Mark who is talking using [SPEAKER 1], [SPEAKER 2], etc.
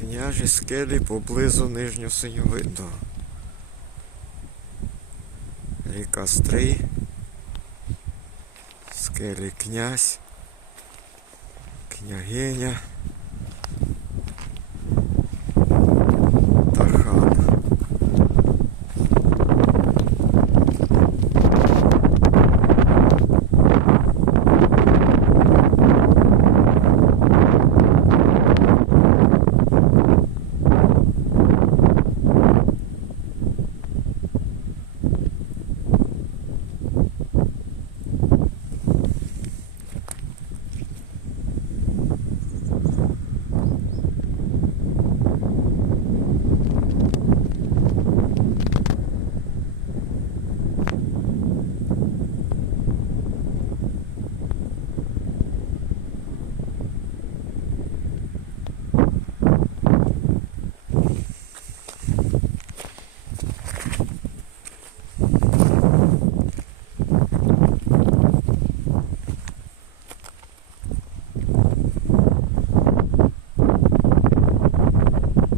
[SPEAKER 1] Княжі скелі поблизу нижньосиньовидного. Ріка Стрий. Скелі князь. Княгиня.